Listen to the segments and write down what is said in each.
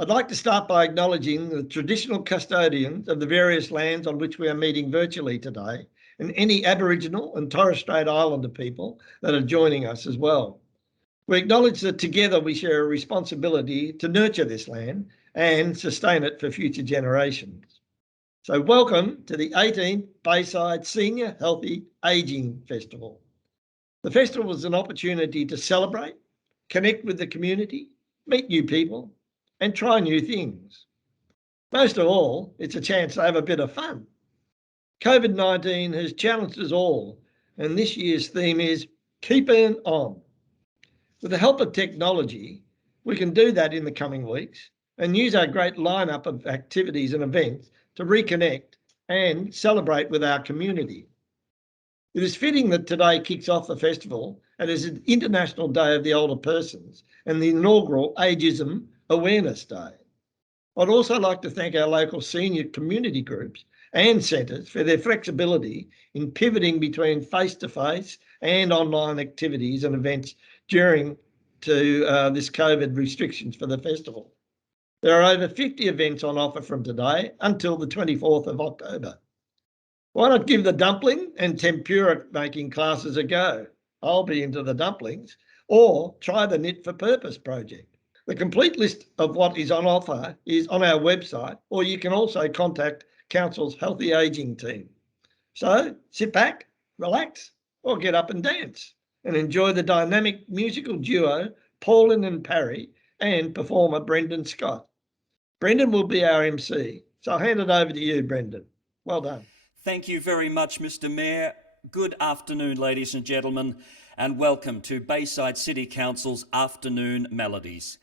I'd like to start by acknowledging the traditional custodians of the various lands on which we are meeting virtually today, and any Aboriginal and Torres Strait Islander people that are joining us as well. We acknowledge that together we share a responsibility to nurture this land and sustain it for future generations. So welcome to the 18th Bayside Senior Healthy Ageing Festival. The festival is an opportunity to celebrate, connect with the community, meet new people, and try new things. Most of all, it's a chance to have a bit of fun. COVID-19 has challenged us all, and this year's theme is Keeping On. With the help of technology, we can do that in the coming weeks and use our great lineup of activities and events to reconnect and celebrate with our community. It is fitting that today kicks off the festival and is an International Day of the Older Persons and the inaugural Ageism Awareness Day. I'd also like to thank our local senior community groups and centres for their flexibility in pivoting between face-to-face and online activities and events during this COVID restrictions for the festival. There are over 50 events on offer from today until the 24th of October. Why not give the dumpling and tempura making classes a go? I'll be into the dumplings. Or try the Knit for Purpose project. The complete list of what is on offer is on our website, or you can also contact Council's Healthy Ageing team. So sit back, relax, or get up and dance and enjoy the dynamic musical duo Pauline and Parry and performer Brendan Scott. Brendan will be our MC, so I'll hand it over to you, Brendan. Well done. Thank you very much, Mr. Mayor. Good afternoon, ladies and gentlemen, and welcome to Bayside City Council's Afternoon Melodies.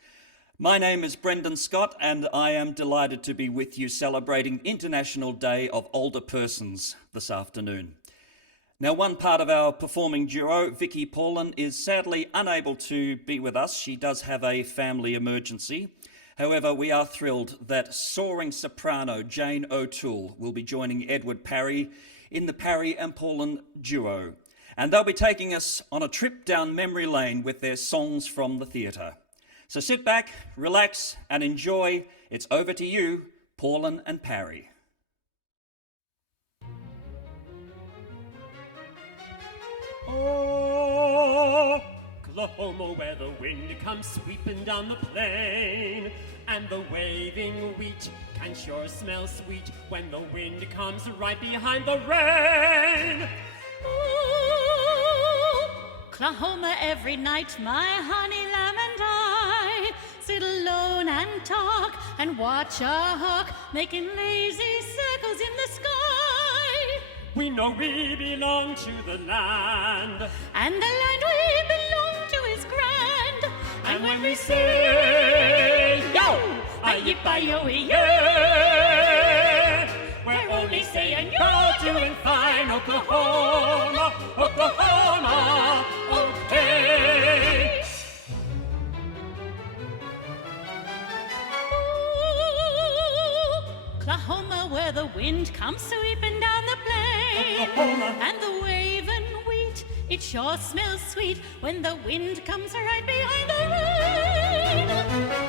My name is Brendan Scott, and I am delighted to be with you celebrating International Day of Older Persons this afternoon. Now, one part of our performing duo, Vicky Paulin, is sadly unable to be with us. She does have a family emergency. However, we are thrilled that soaring soprano Jane O'Toole will be joining Edward Parry in the Parry and Paulin duo. And they'll be taking us on a trip down memory lane with their songs from the theatre. So sit back, relax, and enjoy. It's over to you, Paulin and Parry. Oh, Oklahoma, where the wind comes sweeping down the plain, and the waving wheat can sure smell sweet when the wind comes right behind the rain. Oklahoma, every night my honey lamb and I sit alone and talk and watch a hawk making lazy circles in the sky. We know we belong to the land, and the land we belong to is grand. and when we say, yo, aye-yip-aye-yo-ee-yay, we're only saying you're doing fine, Oklahoma, Oklahoma, okay. Oklahoma, where the wind comes sweeping down the plain, Oklahoma, and the waving wheat, it sure smells sweet when the wind comes right behind the rain.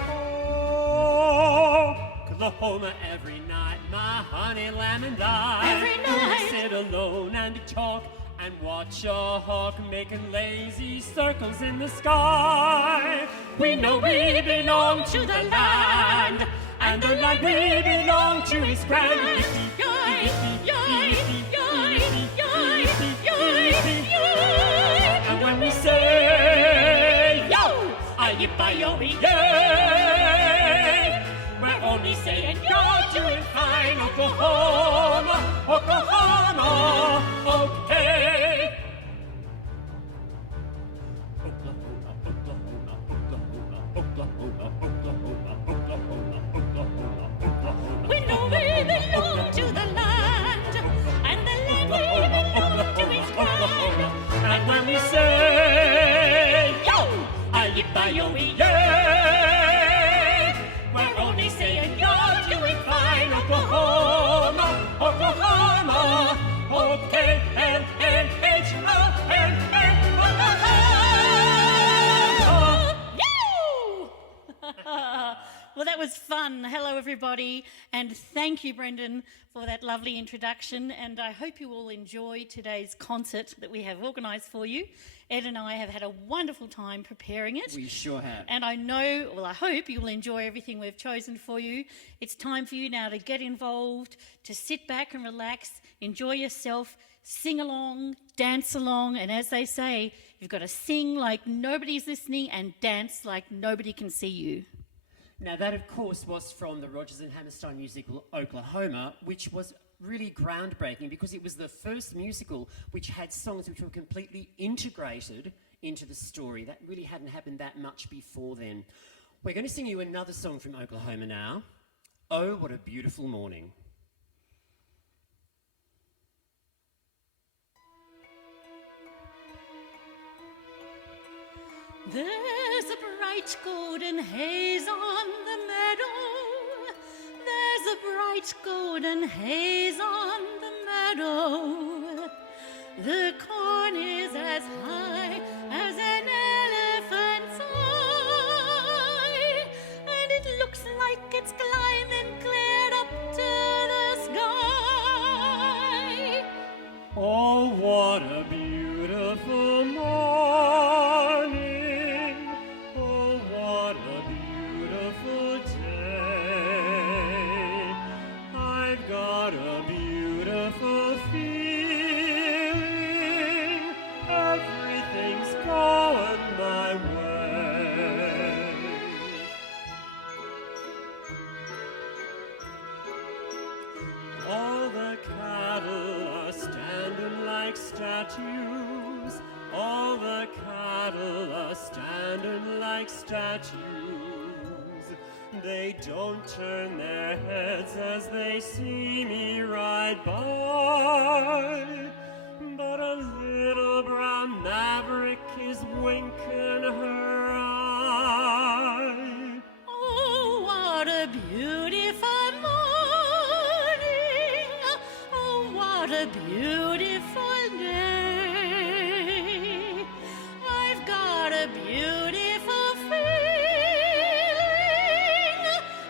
oh, Oklahoma, every night my honey lamb and I Every night. sit alone and talk and watch a hawk making lazy circles in the sky. We know we belong to the land, and the land we belong to is grand. Yoy, yoy, yoy, yoy, yoy, yoy. And when we say, yo, aye-yip-aye-yo-ee-yay, we're only saying you're doing fine, Oklahoma, Oklahoma, okay. Oklahoma, Oklahoma, Oklahoma, Oklahoma, Oklahoma, Oklahoma, Oklahoma, Oklahoma. We know we belong to the land, and the land we belong to is grand. And when we say, yo, aye-yip-aye-yo-ee-yay, we're only saying you're doing fine, Oklahoma, Oklahoma, okay, Oklahoma. Well, that was fun. Hello, everybody. And thank you, Brendan, for that lovely introduction. And I hope you all enjoy today's concert that we have organised for you. Ed and I have had a wonderful time preparing it. We sure have. And I know, well, I hope you'll enjoy everything we've chosen for you. It's time for you now to get involved, to sit back and relax, enjoy yourself, sing along, dance along, and as they say, you've got to sing like nobody's listening and dance like nobody can see you. Now that, of course, was from the Rodgers and Hammerstein musical Oklahoma, which was really groundbreaking because it was the first musical which had songs which were completely integrated into the story. That really hadn't happened that much before then. We're going to sing you another song from Oklahoma now. Oh, What a Beautiful Morning. There's a bright golden haze on the meadow. There's a bright golden haze on the meadow. The corn is as high as an elephant's eye, and it looks like it's climbing clear up to the sky. Oh, what a beautiful morning. Statues, all the cattle are standing like statues. They don't turn their heads as they see me ride by, but a little brown maverick is winking her eye. Oh, what a beautiful morning! Oh, what a beautiful day! I've got a beautiful feeling.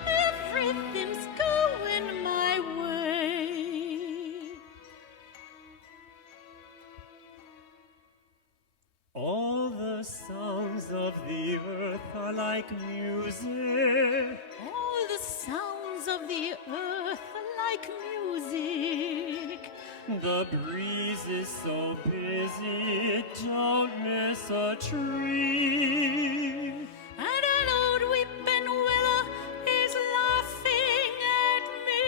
Everything's going my way. All the sounds of the earth are like music. All the sounds of the earth are like music. The breeze is so busy, it don't miss a tree. And an old weeping willow is laughing at me.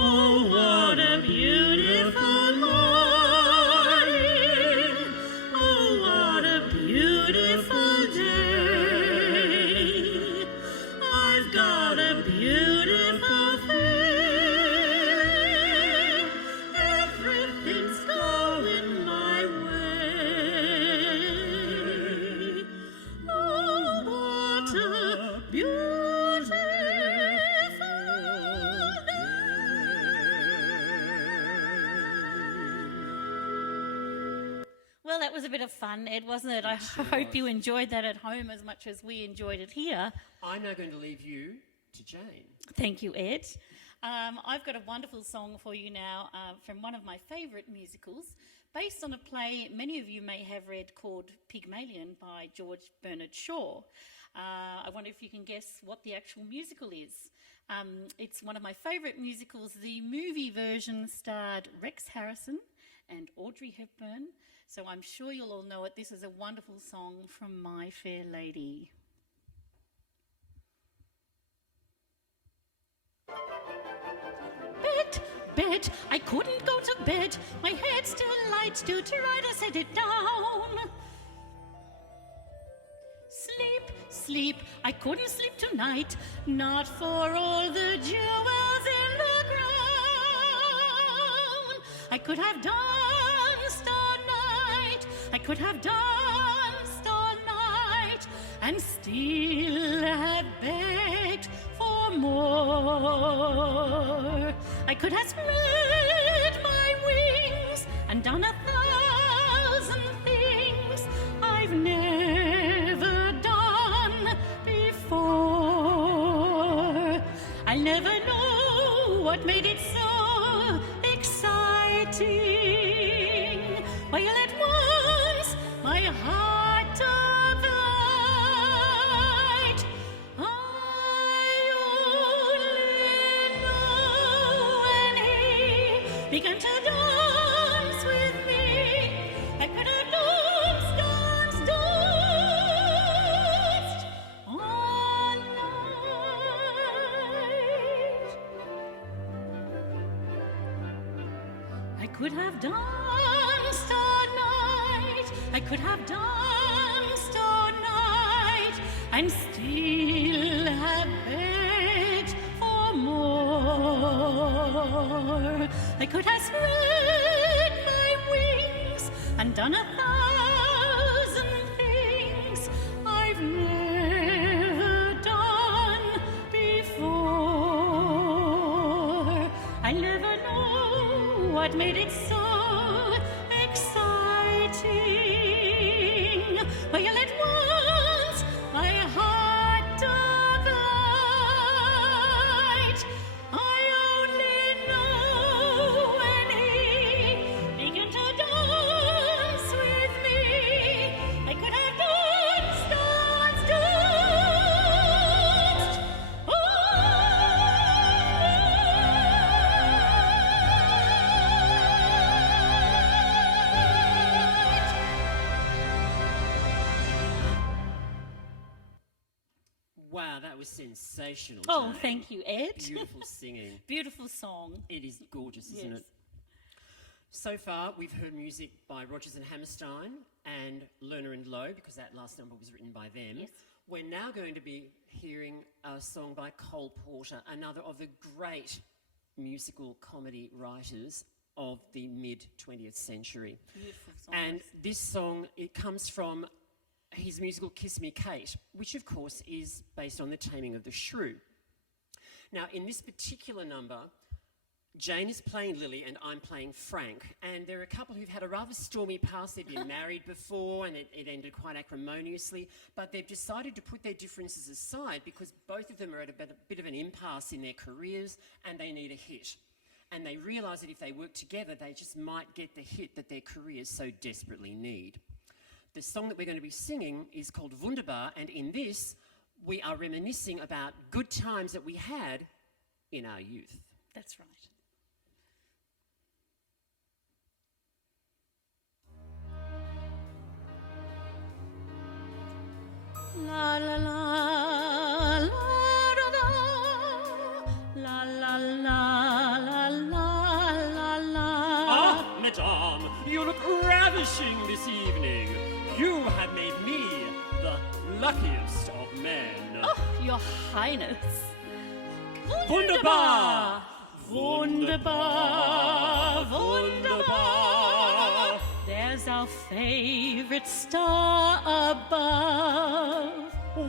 Oh, what a beautiful morning. Oh, what a beautiful day. I've got a beautiful feeling. Everything's going my way. Oh, what a beautiful day. Well, that was a bit of fun, Ed, wasn't it? I hope you enjoyed that at home as much as we enjoyed it here. I'm now going to leave you to Jane. Thank you, Ed. I've got a wonderful song for you now from one of my favourite musicals, based on a play many of you may have read called Pygmalion by George Bernard Shaw. I wonder if you can guess what the actual musical is. It's one of my favourite musicals. The movie version starred Rex Harrison and Audrey Hepburn, so I'm sure you'll all know it. This is a wonderful song from My Fair Lady. Bed, I couldn't go to bed. My head's too light to try to set it down. Sleep, I couldn't sleep tonight. Not for all the jewels in the crown. I could have danced all night. I could have danced all night and still have begged for more. I could have spread my wings and done 1,000 things I've never done before. I'll never know what made it so exciting. While at once my heart took flight, I only know when he began to dance with me. I could have danced all night. I could have danced all night. I could have danced all night and still have begged for more. I could have spread my wings and done 1,000 things I've never done before. I never know what made it so exciting. While at once my heart took flight, I only know when he began to dance with me. I could have danced Wow, that was sensational. Oh, Jane. thank you, Ed. Beautiful singing. Beautiful song. It is gorgeous, isn't Yes. it? So far, we've heard music by Rodgers and Hammerstein and Lerner and Lowe, because that last number was written by them. Yes. We're now going to be hearing a song by Cole Porter, another of the great musical comedy writers of the mid-20th century. Beautiful song. And this song, it comes from his musical Kiss Me Kate, which of course is based on The Taming of the Shrew. Now, in this particular number, Jane is playing Lily and I'm playing Frank, and they're a couple who've had a rather stormy past. They've been married before and it ended quite acrimoniously, but they've decided to put their differences aside because both of them are at a bit of an impasse in their careers and they need a hit. And they realise that if they work together, they just might get the hit that their careers so desperately need. The song that we're going to be singing is called Wunderbar, and in this, we are reminiscing about good times that we had in our youth. That's right. La la la la da da, la la la la la la. Ah, madame, you look ravishing this evening. You have made me the luckiest of men. Oh, Your Highness. Wunderbar! Wunderbar, wunderbar. There's our favorite star above.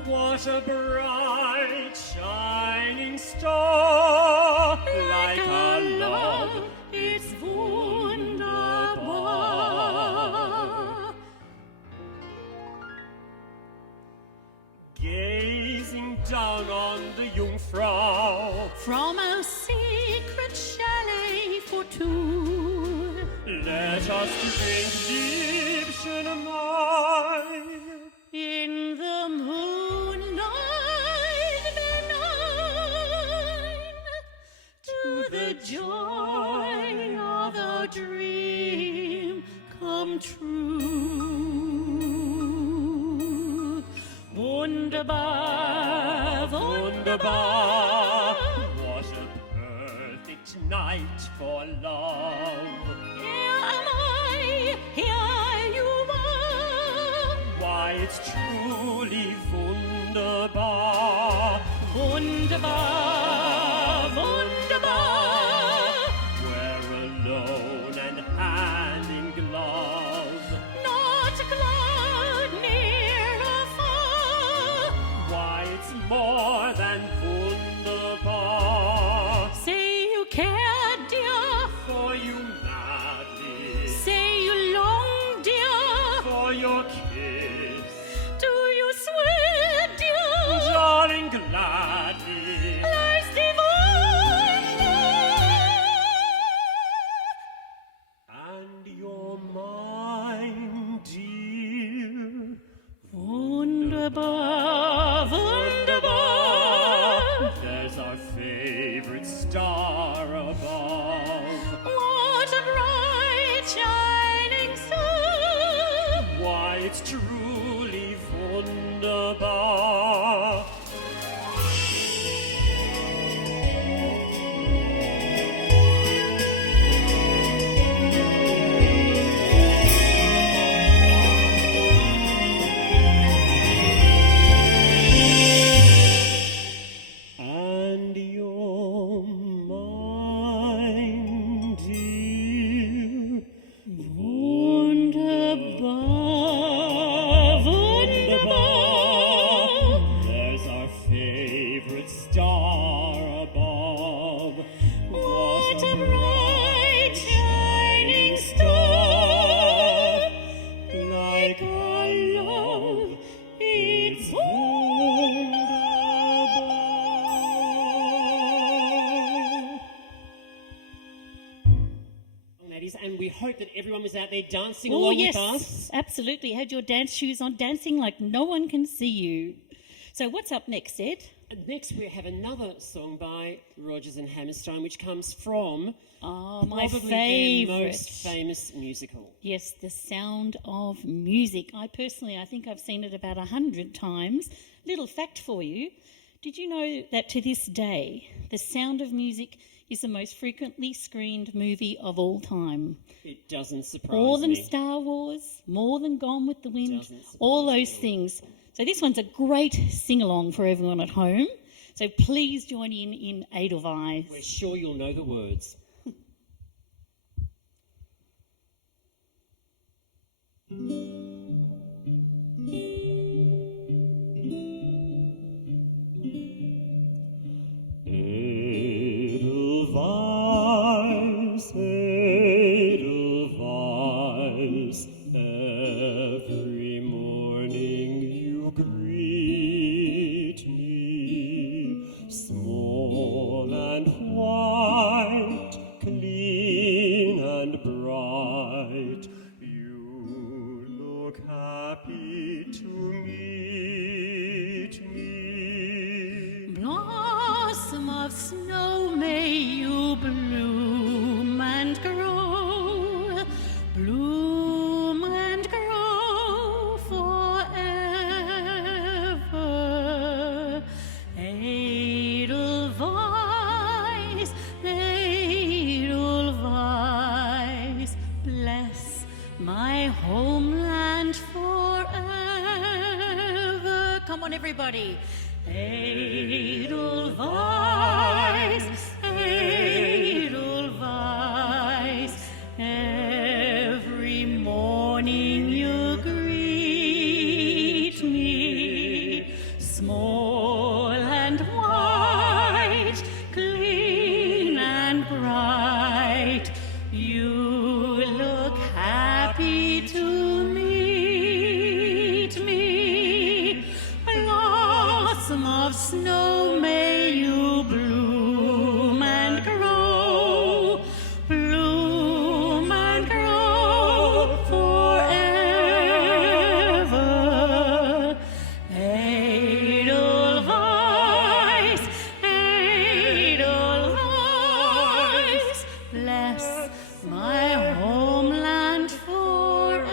What a bright, shining star, like a love. It's wunderbar. Gazing down on the Jungfrau, From our secret chalet for two. let us drink Liebchen mine. In the moonlight benign, to the joy of a dream come true. Wunderbar, Wunderbar, what a perfect night for love. Here am I, here you are. Why, it's truly wunderbar. Wunderbar, wunderbar. We're alone and hand in glove. Not a cloud near or far. Why, it's more than wunderbar. Say you care, dear. For you madly, Say you long, dear. for your kiss, Do you swear, dear? darling, gladly. Like Wunderbar, Wunderbar. There's our favorite star above. What a bright shining star. Why, it's truly wunderbar. And you're mine, dear. Wunderbar, Wunderbar. There's our favorite star above. What a bright shining star. Like our love, it's wunderbar. Ladies, and we hope that everyone was out there dancing Oh, along yes, with us. absolutely. Had your dance shoes on, dancing like no one can see you. So what's up next, Ed? Next, we have another song by Rodgers and Hammerstein, which comes from Oh, my probably favourite. their most famous musical. Yes, The Sound of Music. I think I've seen it about 100 times. Little fact for you. Did you know that to this day, The Sound of Music is the most frequently screened movie of all time? It doesn't surprise More than me. Star Wars, more than Gone with the Wind, Doesn't surprise all those me. things. So this one's a great sing-along for everyone at home. So please join in Edelweiss. We're sure you'll know the words. Edelweiss, Edelweiss, every morning you greet me, small and white, clean and bright. You look happy to meet me. Blossom of snow, may you bloom and grow, bloom and grow forever. Edelweiss, Edelweiss, bless my homeland forever. Come on, everybody. Edelweiss, Edelweiss, every morning you greet me, small and white, clean and bright. You look happy to meet me. Blossom of snow, may you bloom and grow, bloom and grow forever. Edelweiss, Edelweiss, bless my homeland forever.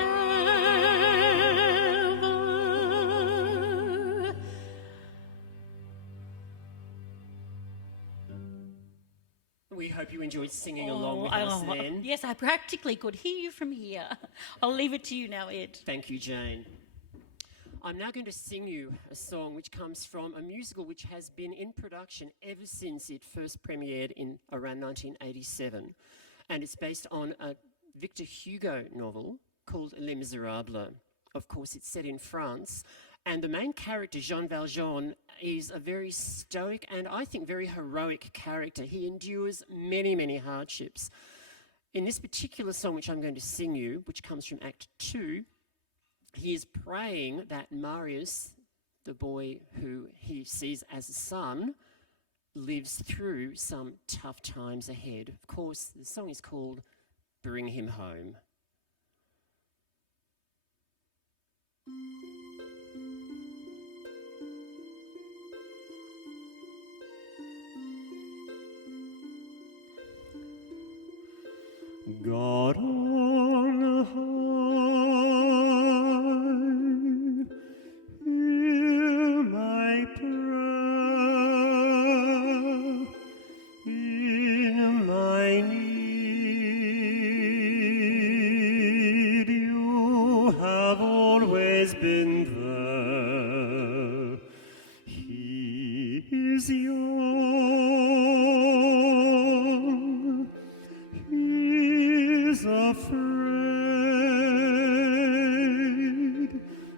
We hope you enjoyed singing along with us then. Yes, I practically could hear you from here. I'll leave it to you now, Ed. Thank you, Jane. I'm now going to sing you a song which comes from a musical which has been in production ever since it first premiered in around 1987. And it's based on a Victor Hugo novel called Les Miserables. Of course, it's set in France. And the main character, Jean Valjean, is a very stoic and I think very heroic character. He endures many, many hardships. In this particular song, which I'm going to sing you, which comes from Act 2, he is praying that Marius, the boy who he sees as a son, lives through some tough times ahead. Of course, the song is called Bring Him Home. God on high, hear my prayer in my need. You have always been there. He is young. He's afraid.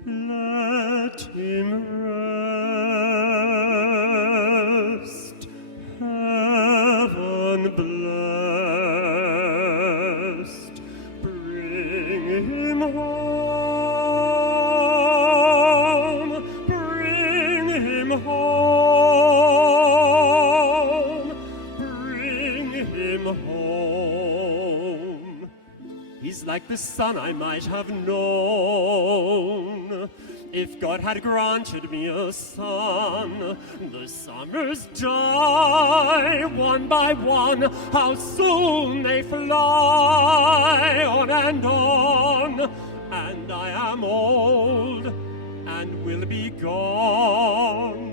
Let him rest. Heaven blessed. Bring him home. Bring him home. Bring him home. He's like the son I might have known if God had granted me a son. The summers die one by one, how soon they fly on, and I am old and will be gone.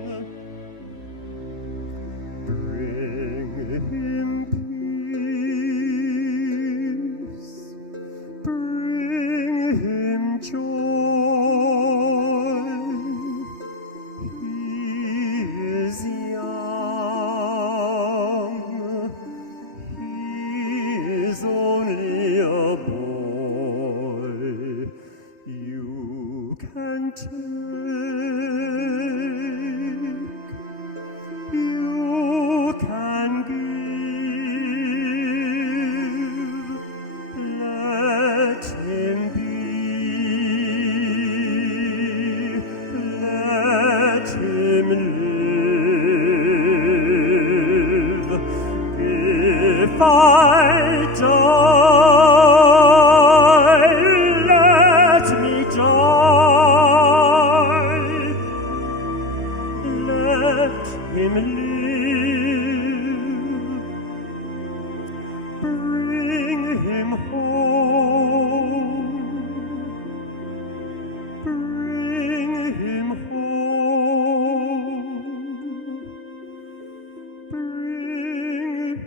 Bring him peace, bring him joy. He is young, he is only a boy. You can take, you can give. Let him be, let him live. If I die, let me die. Let him live. Bring him home. Bring him home. Bring him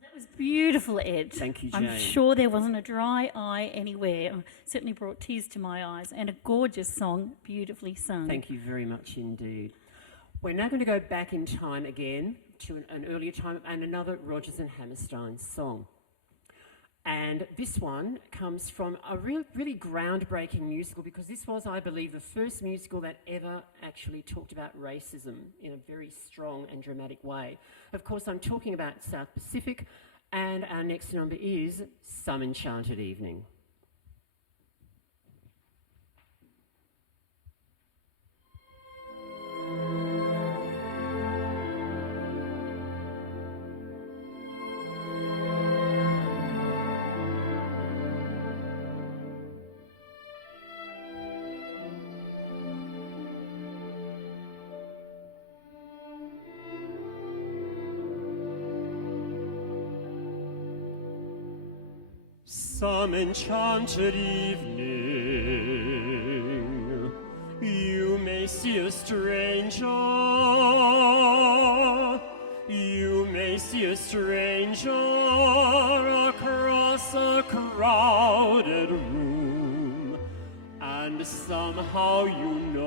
That was beautiful, Ed. Thank you, I'm Jane. sure there wasn't a dry eye anywhere. Certainly brought tears to my eyes, and a gorgeous song, beautifully sung. Thank you very much indeed. We're now going to go back in time again to an earlier time and another Rodgers and Hammerstein song. And this one comes from a really groundbreaking musical, because this was, I believe, the first musical that ever actually talked about racism in a very strong and dramatic way. Of course, I'm talking about South Pacific, and our next number is Some Enchanted Evening. Some enchanted evening, you may see a stranger. You may see a stranger across a crowded room, and somehow you know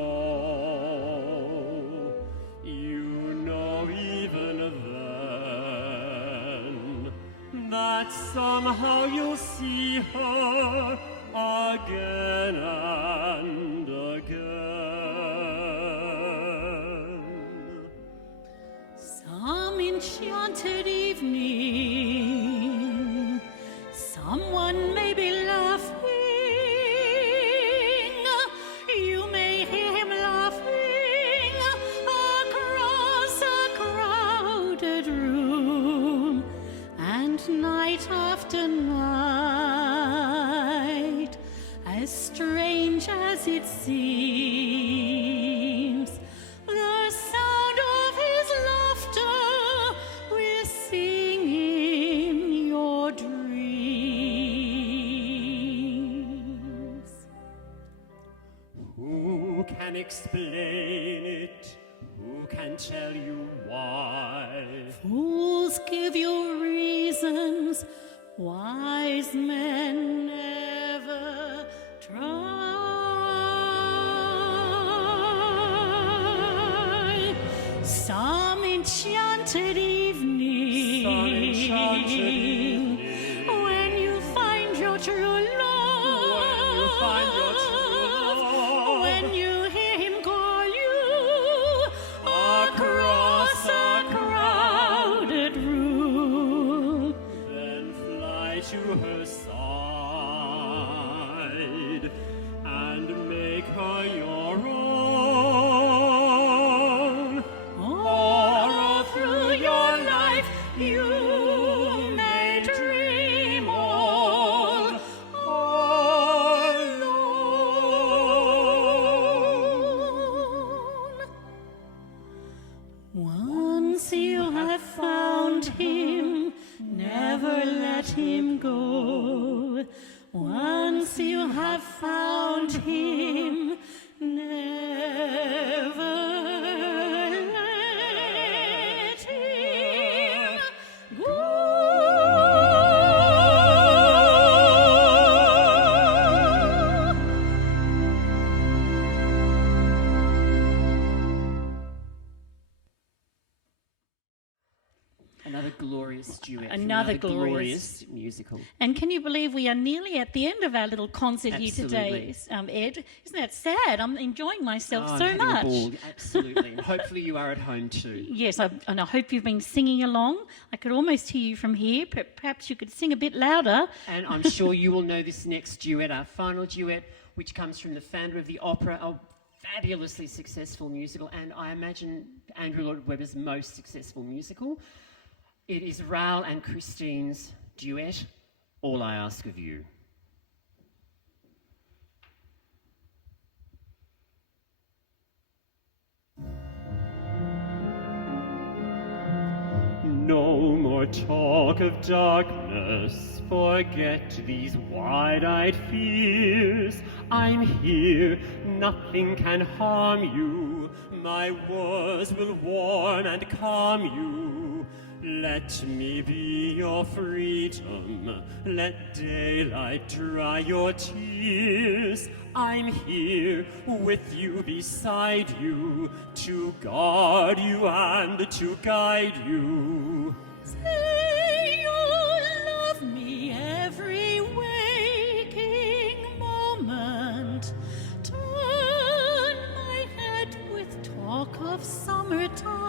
even then, that somehow you'll see her again and again. Some enchanted evening, someone may be laughing. You may hear him laughing across a crowded room. as it seems. The sound of his laughter will sing in your dreams. Who can explain it? Who can tell you why? Fools give you reasons, wise men never try. Some enchanted evening, when you find your true love, when you hear him call you across a crowded room, Then fly to her side and make her your own. all through your life you may dream all alone. Once you have found him, never let him go. Once you have found him, never let him go. Another glorious duet. from Another glorious. musical. And can you believe we are nearly at the end of our little concert here today, Ed? Isn't that sad? I'm enjoying myself I'm so having a much. ball, absolutely. And hopefully you are at home too. Yes, and I hope you've been singing along. I could almost hear you from here. Perhaps you could sing a bit louder. And I'm sure you will know this next duet, our final duet, which comes from the founder of the opera, a fabulously successful musical, and I imagine Andrew Lloyd Webber's most successful musical. It is Raoul and Christine's duet, All I Ask of You. No more talk of darkness, forget these wide-eyed fears. I'm here, nothing can harm you, my words will warm and calm you. Let me be your freedom, let daylight dry your tears. I'm here with you, beside you, to guard you and to guide you. Say you love me every waking moment. Turn my head with talk of summertime.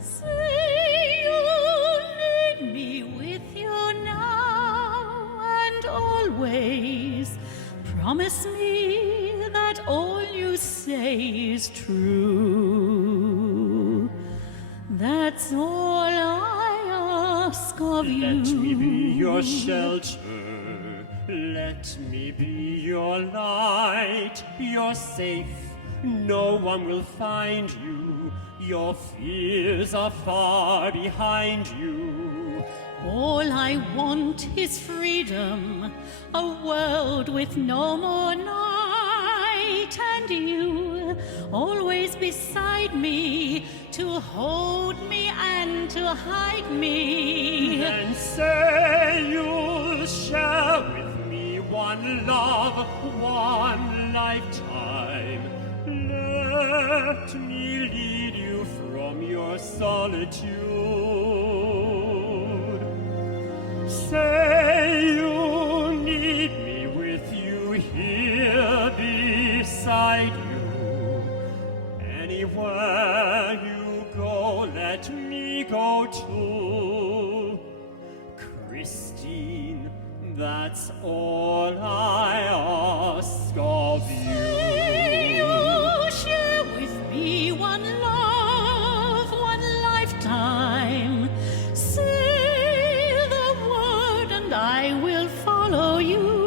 Say you need me with you now and always. Promise me that all you say is true. That's all I ask of you. Let me be your shelter, let me be your light. You're safe, no one will find you. Your fears are far behind you. All I want is freedom, a world with no more night, and you always beside me to hold me and to hide me. And say you'll share with me one love, one lifetime. Let me lead you from your solitude. Say you need me with you here beside you. Anywhere you go, let me go too. Christine, that's all I ask of you. Say you'll share with me one love, one lifetime. Say the word and I will follow you.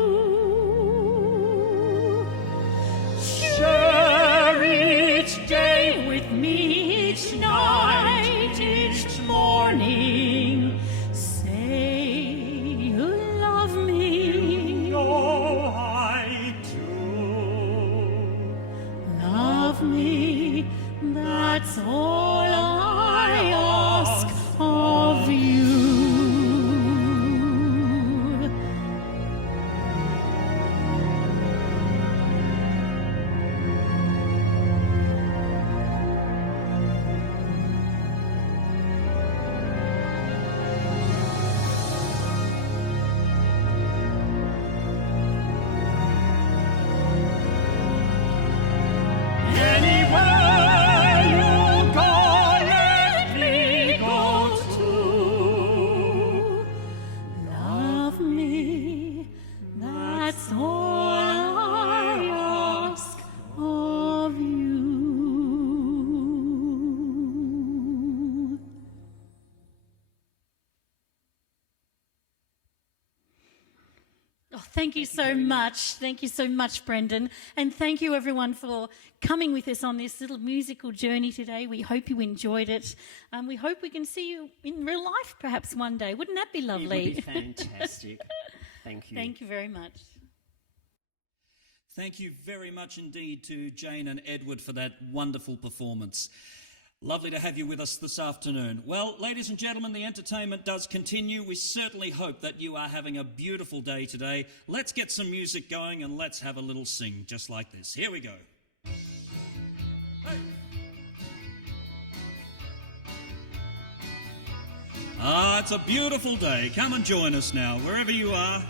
Thank you so much. Thank you so much, Brendan. And thank you, everyone, for coming with us on this little musical journey today. We hope you enjoyed it. We hope we can see you in real life perhaps one day. Wouldn't that be lovely? It would be fantastic. Thank you. Thank you very much. Thank you very much indeed to Jane and Edward for that wonderful performance. Lovely to have you with us this afternoon. Well, ladies and gentlemen, the entertainment does continue. We certainly hope that you are having a beautiful day today. Let's get some music going and let's have a little sing just like this. Here we go. Hey. It's a beautiful day. Come and join us now, wherever you are.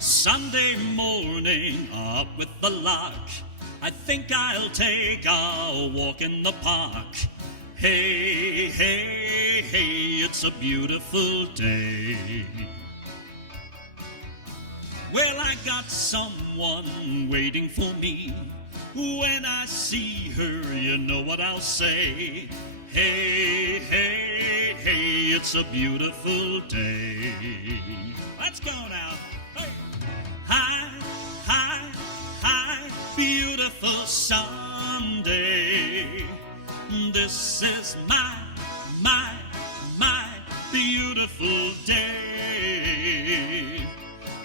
Sunday morning, up with the lark, I think I'll take a walk in the park. Hey, hey, hey, it's a beautiful day. Well, I got someone waiting for me. When I see her, you know what I'll say. Hey, hey, hey, it's a beautiful day. Let's go now. Hi, hi, hi, beautiful Sunday. This is my beautiful day.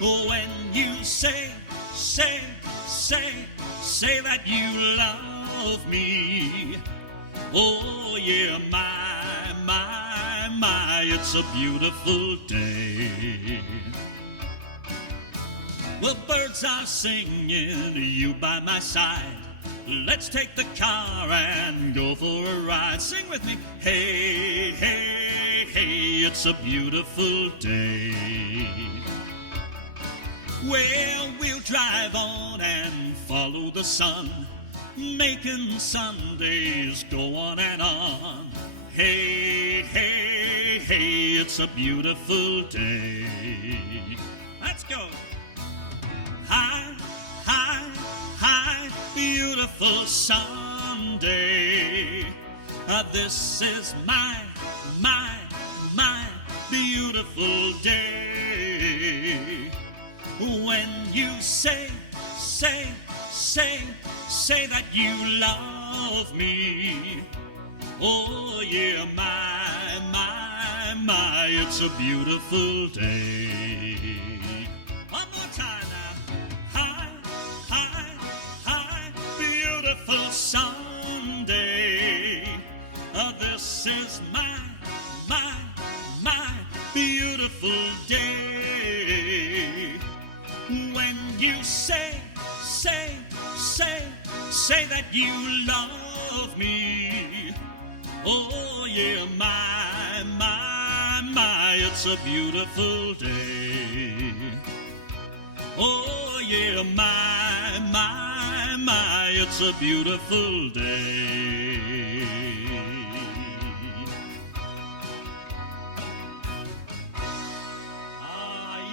When you say that you love me. Oh yeah, my, it's a beautiful day. Well, birds are singing, you by my side. Let's take the car and go for a ride. Sing with me. Hey, hey, hey, it's a beautiful day. Well, we'll drive on and follow the sun, making Sundays go on and on. Hey, hey, hey, it's a beautiful day. Let's go. Hi, hi, hi, beautiful Sunday. This is my beautiful day. When you say that you love me. Oh yeah, my, it's a beautiful day. One more time now. Hi, hi, hi, beautiful Sunday. This is my beautiful day. When you say that you love me. Oh yeah, my, it's a beautiful day. Oh yeah, my, it's a beautiful day.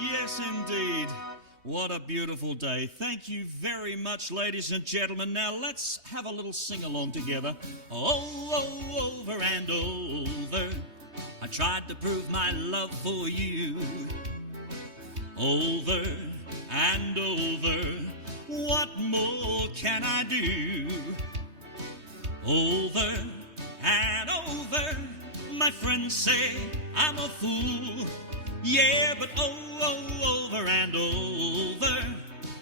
Yes, indeed. What a beautiful day. Thank you very much, ladies and gentlemen. Now let's have a little sing-along together. Oh, over and over, I tried to prove my love for you. Over and over, what more can I do? Over and over, my friends say I'm a fool. Yeah, but over and over,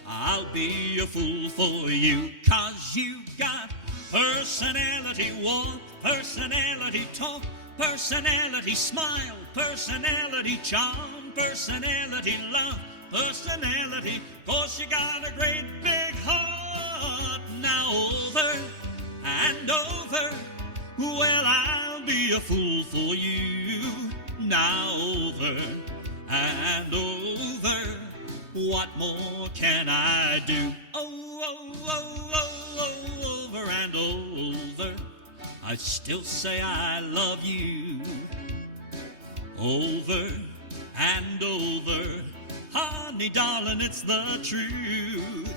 I'll be a fool for you. 'Cause you got personality walk, personality talk, personality smile, personality charm, personality love, personality. 'Cause you got a great big heart. Now over and over, well, I'll be a fool for you. Now over and over, what more can I do? Over and over, I still say I love you. Over and over, honey darling, it's the truth.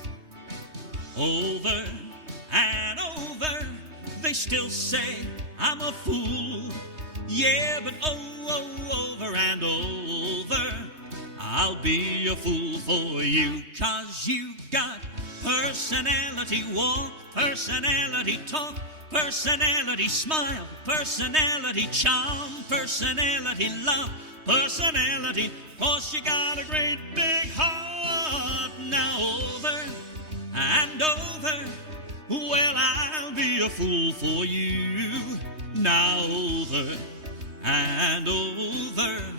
Over and over, they still say I'm a fool. Yeah, but over over and over. I'll be a fool for you, 'cause you got personality walk, personality talk, personality smile, personality charm, personality love, personality, 'cause you got a great big heart. Now over and over, well, I'll be a fool for you. Now over and over,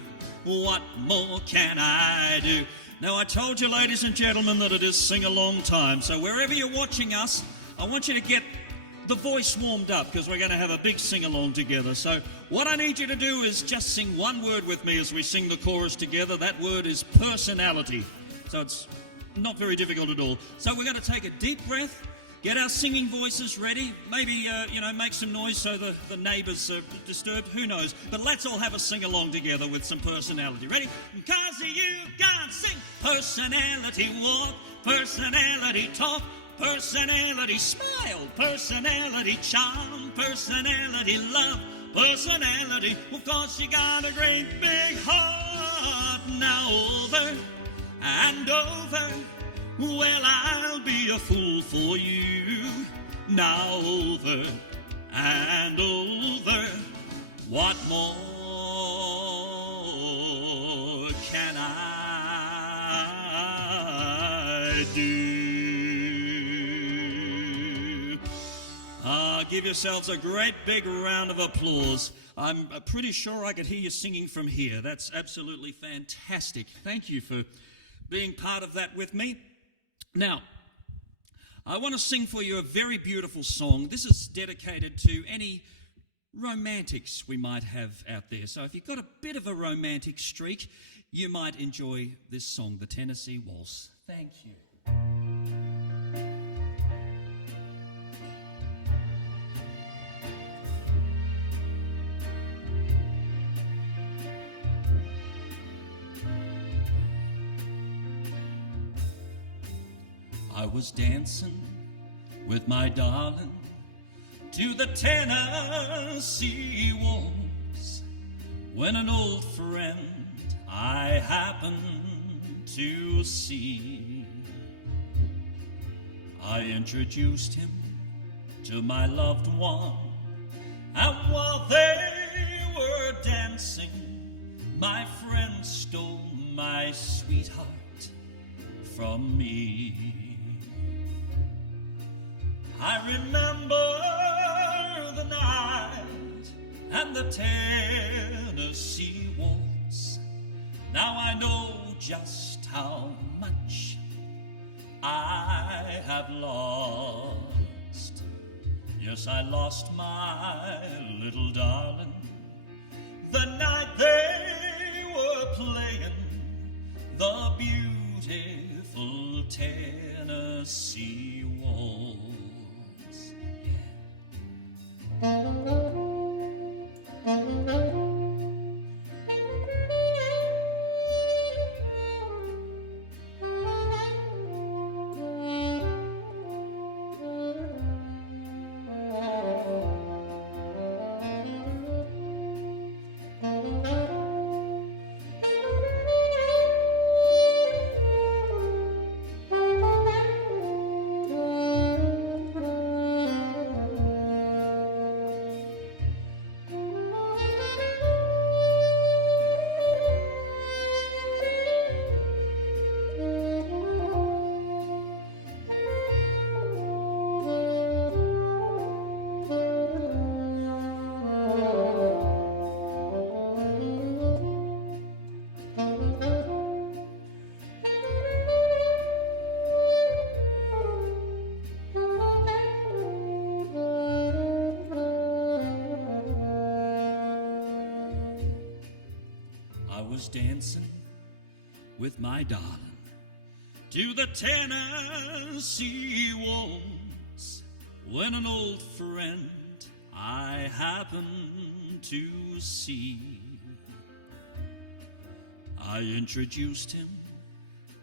what more can I do? Now, I told you, ladies and gentlemen, that it is sing-along time. So wherever you're watching us, I want you to get the voice warmed up, because we're going to have a big sing-along together. So what I need you to do is just sing one word with me as we sing the chorus together. That word is personality. So it's not very difficult at all. So we're going to take a deep breath, get our singing voices ready, maybe, make some noise so the neighbours are disturbed, who knows. But let's all have a sing-along together with some personality. Ready? 'Cause you gotta sing. Personality walk, personality talk, personality smile, personality charm, personality love, personality, of course you got a great big heart. Now over and over, well, I'll be a fool for you. Now over and over, what more can I do? Give yourselves a great big round of applause. I'm pretty sure I could hear you singing from here. That's absolutely fantastic. Thank you for being part of that with me. Now, I want to sing for you a very beautiful song. This is dedicated to any romantics we might have out there. So if you've got a bit of a romantic streak, you might enjoy this song, the Tennessee Waltz. Thank you. I was dancing with my darling to the Tennessee Waltz when an old friend I happened to see. I introduced him to my loved one, and while they were dancing, my friend stole my sweetheart from me. I remember the night and the Tennessee Waltz. Now I know just how much I have lost. Yes, I lost my little darling the night they were playing the beautiful Tennessee Waltz. Dancing with my darling to the Tennessee Waltz when an old friend I happened to see. I introduced him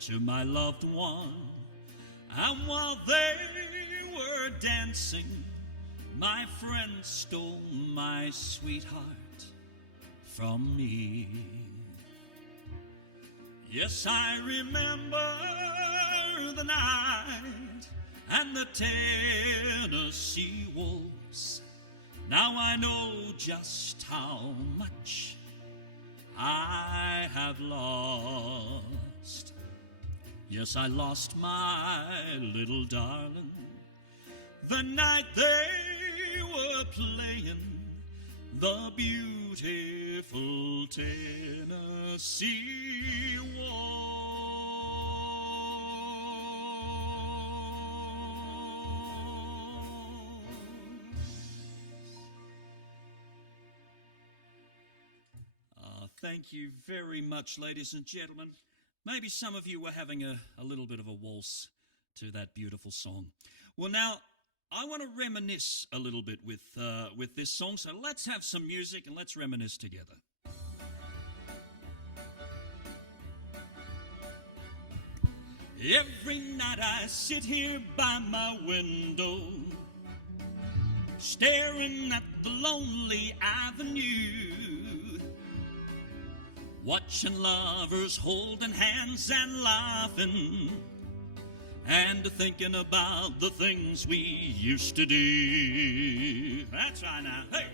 to my loved one, and while they were dancing, my friend stole my sweetheart from me. Yes, I remember the night and the Tennessee Waltz. Now I know just how much I have lost. Yes, I lost my little darling the night they were playing the beautiful Tennessee Waltz. Thank you very much, ladies and gentlemen. Maybe some of you were having a little bit of a waltz to that beautiful song. Well, now, I want to reminisce a little bit with this song, so let's have some music and let's reminisce together. Every night I sit here by my window, staring at the lonely avenue, watching lovers holding hands and laughing, and thinking about the things we used to do. That's right now. Hey!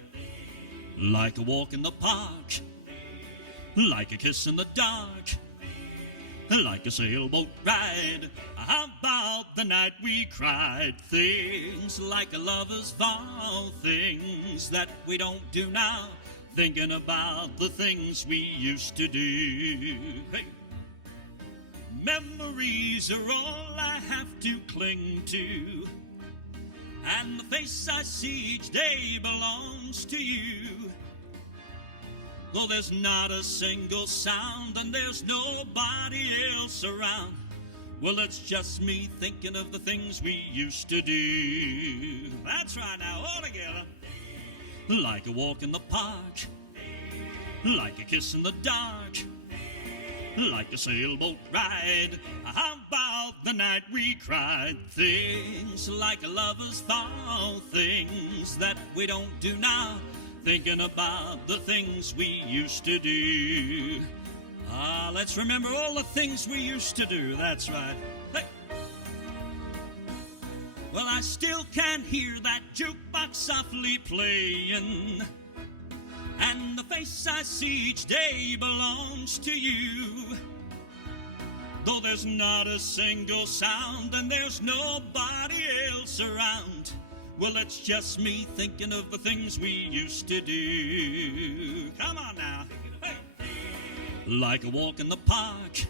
Like a walk in the park, like a kiss in the dark, like a sailboat ride. How about the night we cried? Things like a lover's vow, things that we don't do now, thinking about the things we used to do. Hey! Memories are all I have to cling to, and the face I see each day belongs to you. Though there's not a single sound and there's nobody else around, well, it's just me thinking of the things we used to do. That's right now, all together. Like a walk in the park, like a kiss in the dark, like a sailboat ride. How about the night we cried? Things like a lover's vow, things that we don't do now, thinking about the things we used to do. Let's remember all the things we used to do. That's right. Hey. Well, I still can hear that jukebox softly playing, and the face I see each day belongs to you. Though there's not a single sound and there's nobody else around, well, it's just me thinking of the things we used to do. Come on now. Hey. Like a walk in the park,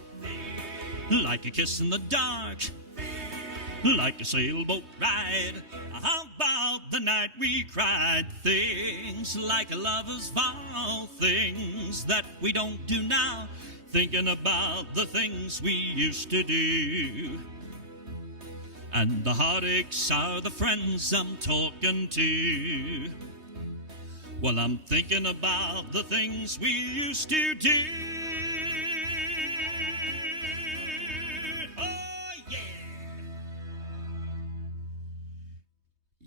like a kiss in the dark, like a sailboat ride. How about the night we cried? Things like a lover's vow, things that we don't do now, thinking about the things we used to do. And the heartaches are the friends I'm talking to. Well, I'm thinking about the things we used to do.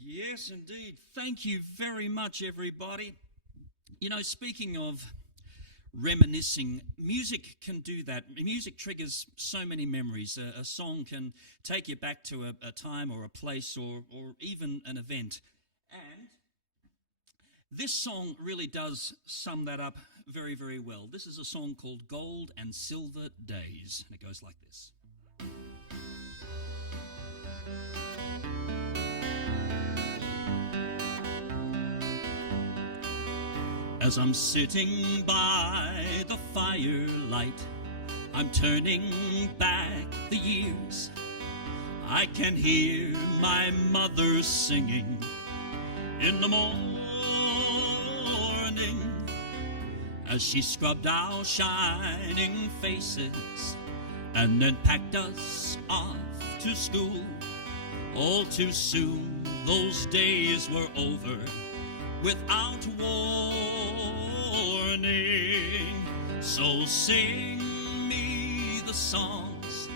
Yes, indeed. Thank you very much, everybody. You know, speaking of reminiscing, music can do that. Music triggers so many memories. A song can take you back to a time or a place or even an event. And this song really does sum that up very, very well. This is a song called Gold and Silver Days, and it goes like this. As I'm sitting by the firelight, I'm turning back the years. I can hear my mother singing in the morning as she scrubbed our shining faces and then packed us off to school. All too soon those days were over without warning. So sing me the songs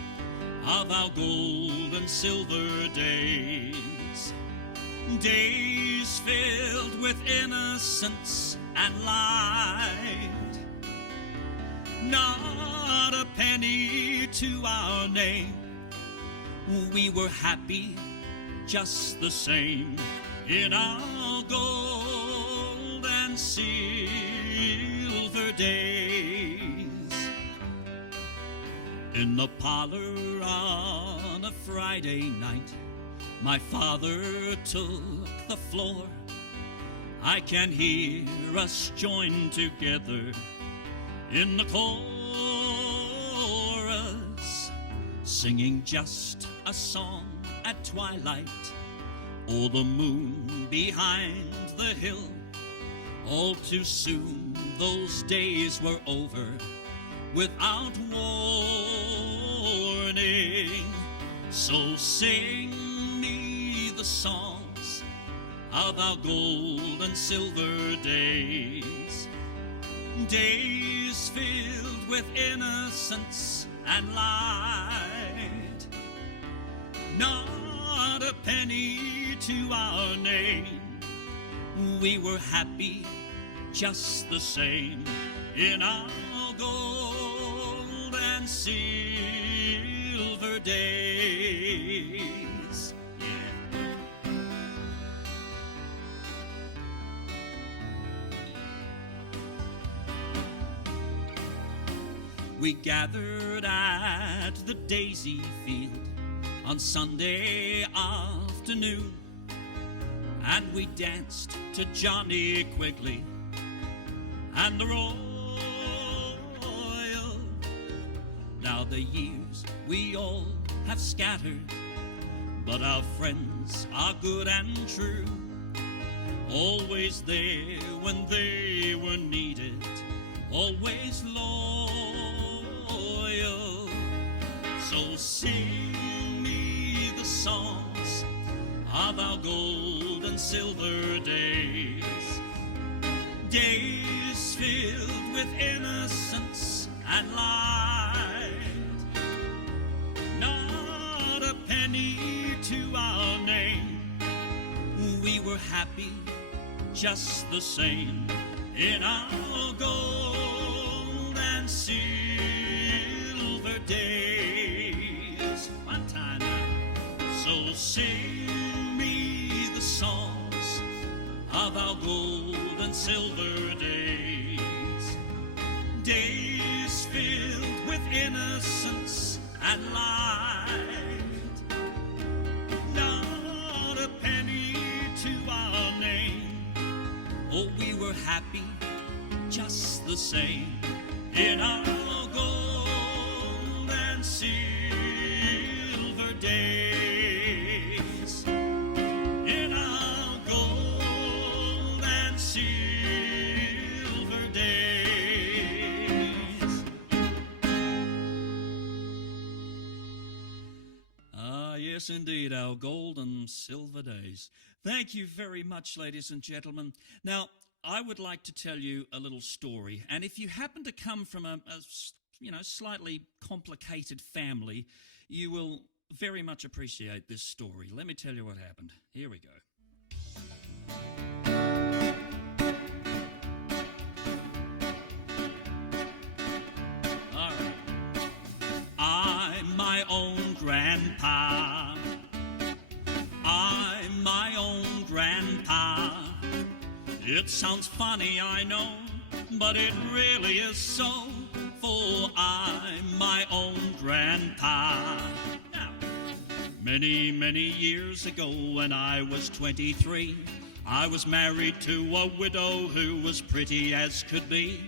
of our gold and silver days, days filled with innocence and life. not a penny to our name. We were happy just the same in our gold and silver days. In the parlor on a Friday night, my father took the floor. I can hear us join together in the chorus, singing just a song at twilight, or the moon behind the hill. All too soon those days were over without warning. So sing me the songs of our gold and silver days, days filled with innocence and light. Not a penny to our name. We were happy just the same in our gold and silver days. We gathered at the daisy field on Sunday afternoon, and we danced to Johnny Quigley and the Royal. Now the years we all have scattered, but our friends are good and true, always there when they were needed, always loyal. So sing me the songs of our gold and silver days, days filled with innocence and light. Not a penny to our name. We were happy just the same in our gold and silver days. One time now. So sing me the songs of our gold and silver days, days filled with innocence and light. Not a penny to our name. Oh, we were happy just the same in our gold and silver days. In our gold and silver days. Ah, yes, indeed, our gold and silver days. Thank you very much, ladies and gentlemen. Now, I would like to tell you a little story, and if you happen to come from a slightly complicated family, you will very much appreciate this story. Let me tell you what happened. Here we go. All right. I'm my own grandpa. I'm my own grandpa. It sounds funny, I know, but it really is so, for I'm my own grandpa. Now, many, many years ago when I was 23, I was married to a widow who was pretty as could be.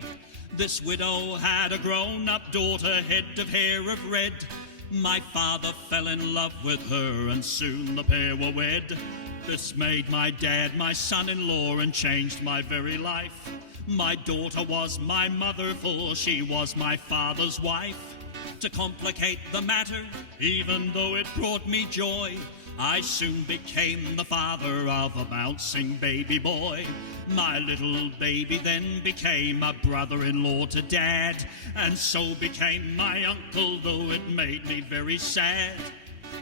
This widow had a grown-up daughter, head of hair of red. My father fell in love with her, and soon the pair were wed. This made my dad my son-in-law and changed my very life. My daughter was my mother, for she was my father's wife. To complicate the matter, even though it brought me joy, I soon became the father of a bouncing baby boy. My little baby then became a brother-in-law to Dad, and so became my uncle, though it made me very sad.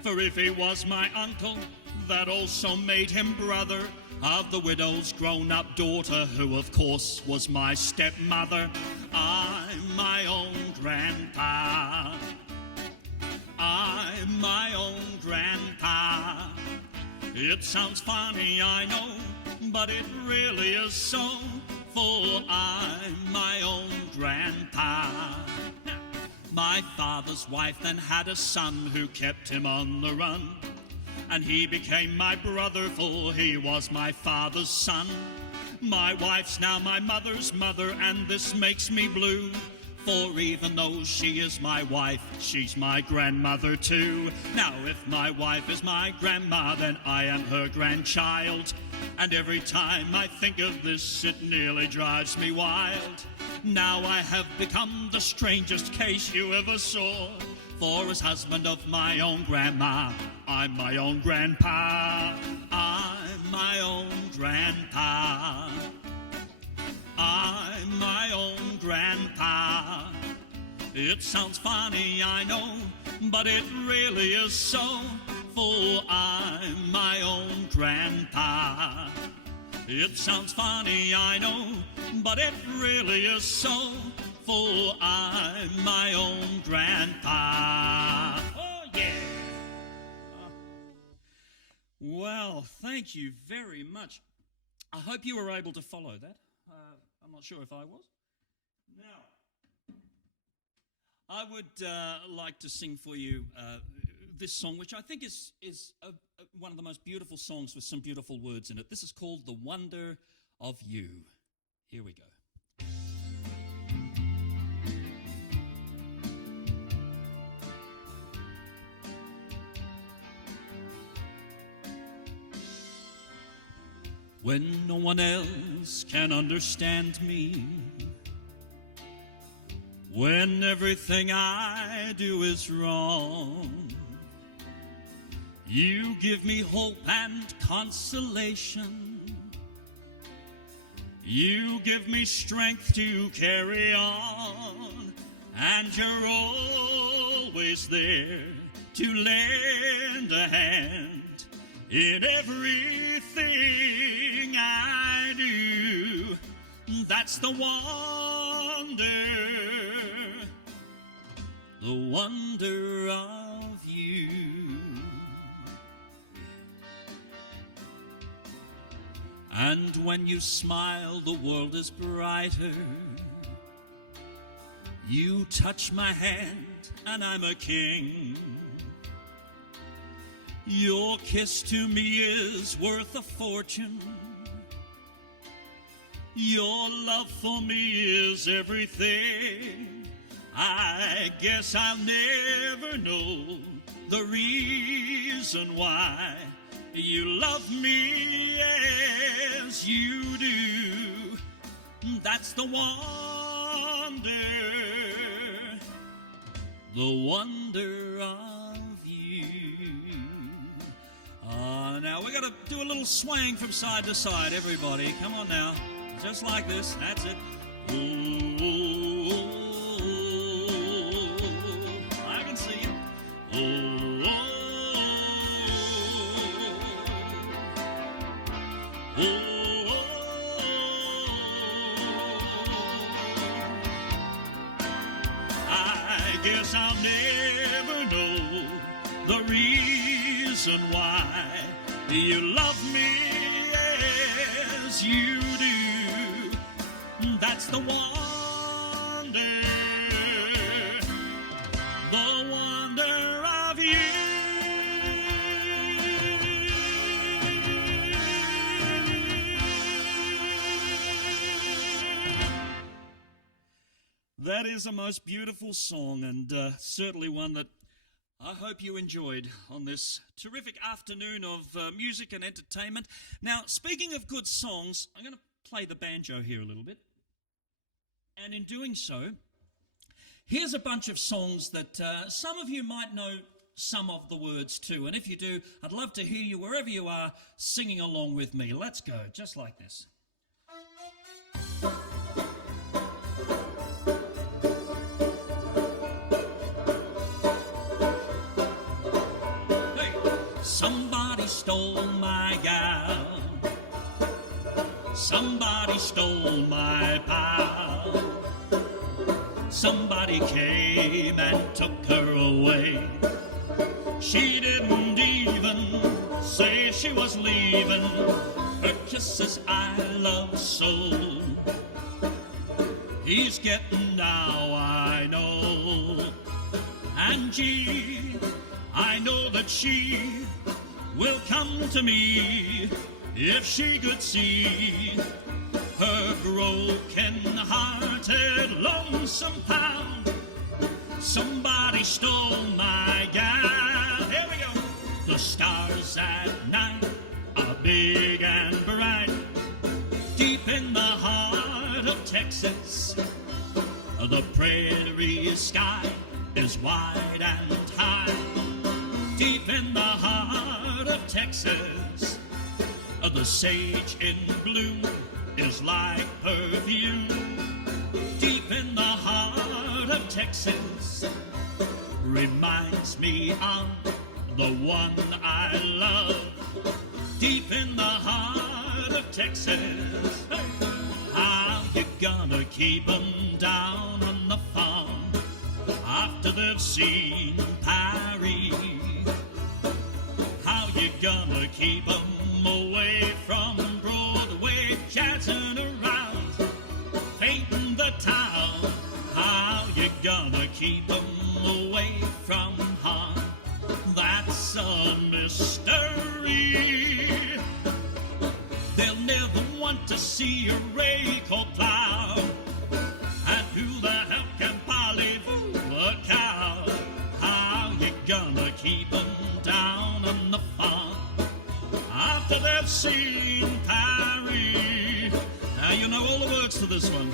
For if he was my uncle, that also made him brother of the widow's grown-up daughter, who of course was my stepmother. I'm my own grandpa. I'm my own grandpa. It sounds funny, I know, but it really is so, for I'm my own grandpa. My father's wife then had a son who kept him on the run, and he became my brother, for he was my father's son. My wife's now my mother's mother, and this makes me blue, for even though she is my wife, she's my grandmother too. Now if my wife is my grandma, then I am her grandchild, and every time I think of this, it nearly drives me wild. Now I have become the strangest case you ever saw, for as husband of my own grandma, I'm my own grandpa. I'm my own grandpa. I'm my own grandpa. It sounds funny, I know, but it really is so, for I'm my own grandpa. It sounds funny, I know, but it really is so, for I'm my own grandpa. Oh, yeah! Well, thank you very much. I hope you were able to follow that. I'm not sure if I was. Now, I would like to sing for you this song, which I think is one of the most beautiful songs with some beautiful words in it. This is called The Wonder of You. Here we go. When no one else can understand me, when everything I do is wrong, you give me hope and consolation. You give me strength to carry on, and you're always there to lend a hand in everything I do. That's the wonder of you. And when you smile, the world is brighter. You touch my hand, and I'm a king. Your kiss to me is worth a fortune. Your love for me is everything. I guess I'll never know the reason why you love me as you do. That's the wonder of you. Now we got to do a little swaying from side to side, everybody. Come on now. Just like this. That's it. Ooh, I can see you. Ooh, I guess I'll never know the reason why you love me as you do. That's the wonder of you. That is a most beautiful song, and certainly one that I hope you enjoyed on this terrific afternoon of music and entertainment. Now, speaking of good songs, I'm going to play the banjo here a little bit. And in doing so, here's a bunch of songs that some of you might know some of the words to. And if you do, I'd love to hear you wherever you are singing along with me. Let's go, just like this. Somebody stole my gal. Somebody stole my pal. somebody came and took her away. She didn't even say she was leaving. Her kisses I love so. He's getting now, I know. And gee, I know that she will come to me if she could see her broken-hearted, lonesome pound. Somebody stole my gal. Here we go. The stars at night are big and bright. Deep in the heart of Texas, the prairie sky is wide and high. Deep in the heart of Texas, the sage in bloom is like perfume. Deep in the heart of Texas, reminds me of the one I love. Deep in the heart of Texas, hey. How you gonna keep 'em down on the farm after they've seen Paris? How you gonna keep 'em away from Broadway, jazzing around, painting the town? How you gonna keep 'em away from her? That's a mystery. They'll never want to see a rake or plow. And who the hell can parlez-vous a cow? How you gonna keep 'em down on the farm after they've seen Paris? Now you know all the words to this one.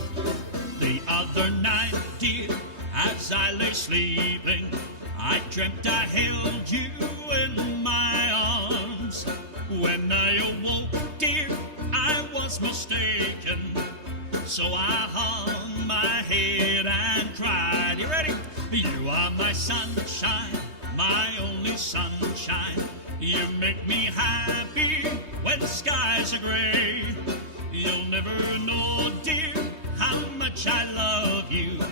The other night, dear, as I lay sleeping, I dreamt I held you in my arms. When I awoke, dear, I was mistaken. So I hung my head and cried. You ready? You are my sunshine, my only sunshine. You make me happy when skies are gray. You'll never know, dear, how much I love you.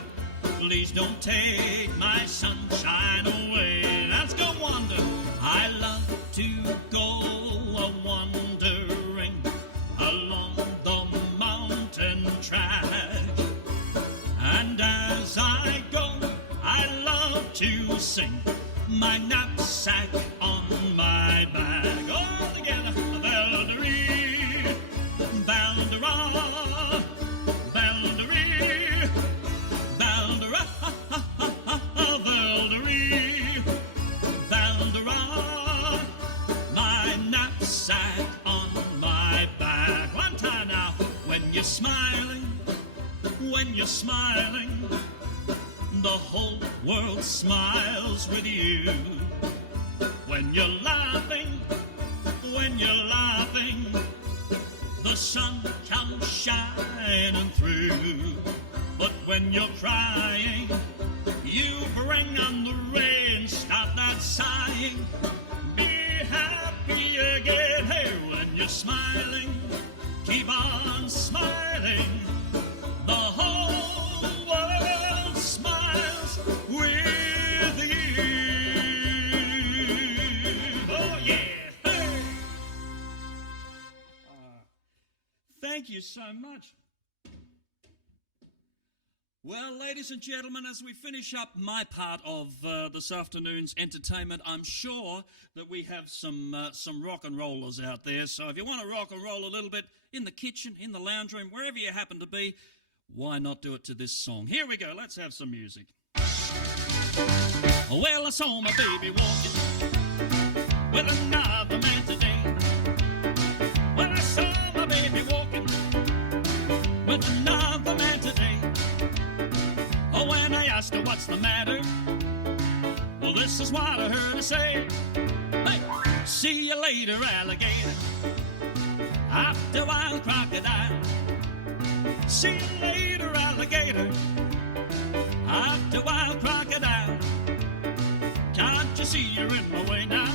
Please don't take my sunshine away. Let's go wander. I love to go a-wandering along the mountain track. And as I go, I love to sing my knapsack on my back. All together, Valderie, Valdera, Valderie, Valdera, Valderie, Valdera, my knapsack on my back. One time now, when you're smiling, the whole world smiles with you. When you're laughing, the sun comes shining through. But when you're crying, you bring on the rain. Stop that sighing, be happy again. Hey, when you're smiling, keep on smiling. The whole world smiles with you. Oh, yeah. Hey. Thank you so much. Well, ladies and gentlemen, as we finish up my part of this afternoon's entertainment, I'm sure that we have some rock and rollers out there. So if you want to rock and roll a little bit in the kitchen, in the lounge room, wherever you happen to be, why not do it to this song? Here we go. Let's have some music. Well, I saw my baby walking with another man today. Well, I saw my baby walking with another man today. Oh, when I asked her what's the matter, well, this is what I heard her say. Hey, see you later, alligator. After a while, crocodile. See you later, alligator. After a while, crocodile. Can't you see you're in my way now?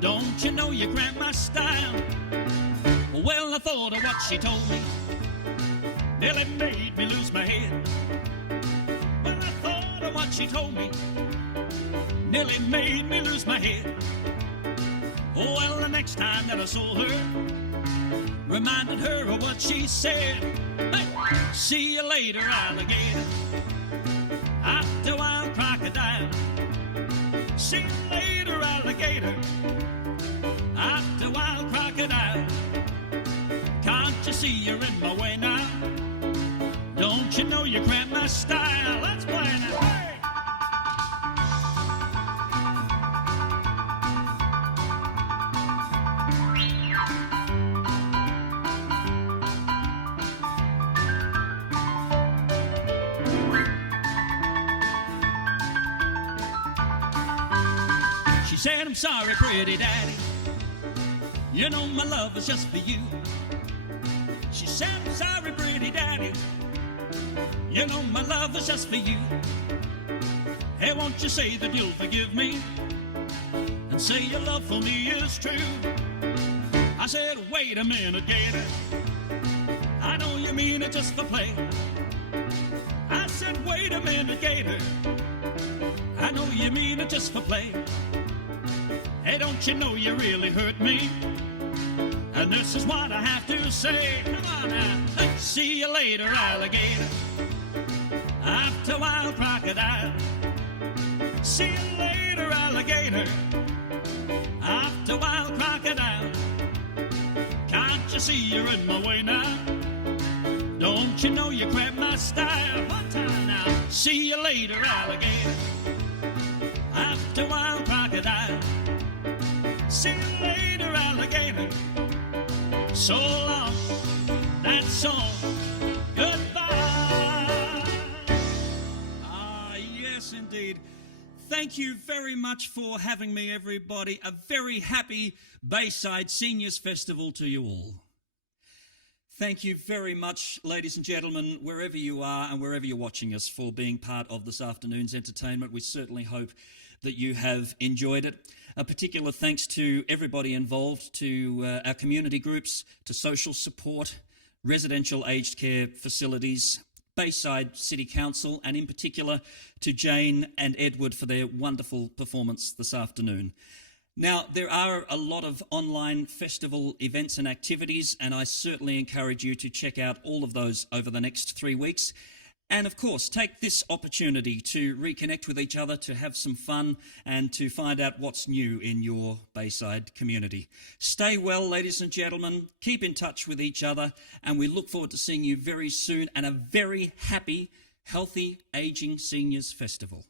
Don't you know you cramp my style? Well, I thought of what she told me. Nearly made me lose my head. what she told me nearly made me lose my head. Oh, well, the next time that I saw her, reminded her of what she said. Hey, see you later, alligator. After a while, crocodile. See you later, alligator. After a while, crocodile. Can't you see you're in my way now? Don't you know you cramp my style? Let's play now. Hey! She said, I'm sorry, pretty daddy. You know my love is just for you. She said, I'm sorry, pretty daddy. You know my love is just for you. Hey, won't you say that you'll forgive me and say your love for me is true? I said, wait a minute, gator. I know you mean it just for play. I said, wait a minute, gator. I know you mean it just for play. Hey, don't you know you really hurt me? And this is what I have to say. Come on now. Hey, see you later, alligator. After a while, crocodile. See you later, alligator. After a while, crocodile. Can't you see you're in my way now? Don't you know you grab my style? One time now. See you later, alligator. After a while, crocodile. See you later, alligator. So long, that's all. Goodbye. Ah, yes, indeed. Thank you very much for having me, everybody. A very happy Bayside Seniors Festival to you all. Thank you very much, ladies and gentlemen, wherever you are and wherever you're watching us, for being part of this afternoon's entertainment. We certainly hope that you have enjoyed it. A particular thanks to everybody involved, to our community groups, to social support, residential aged care facilities, Bayside City Council, and in particular to Jane and Edward for their wonderful performance this afternoon. Now, there are a lot of online festival events and activities, and I certainly encourage you to check out all of those over the next 3 weeks. And of course, take this opportunity to reconnect with each other, to have some fun, and to find out what's new in your Bayside community. Stay well, ladies and gentlemen. Keep in touch with each other, and we look forward to seeing you very soon, and a very happy, healthy, aging seniors festival.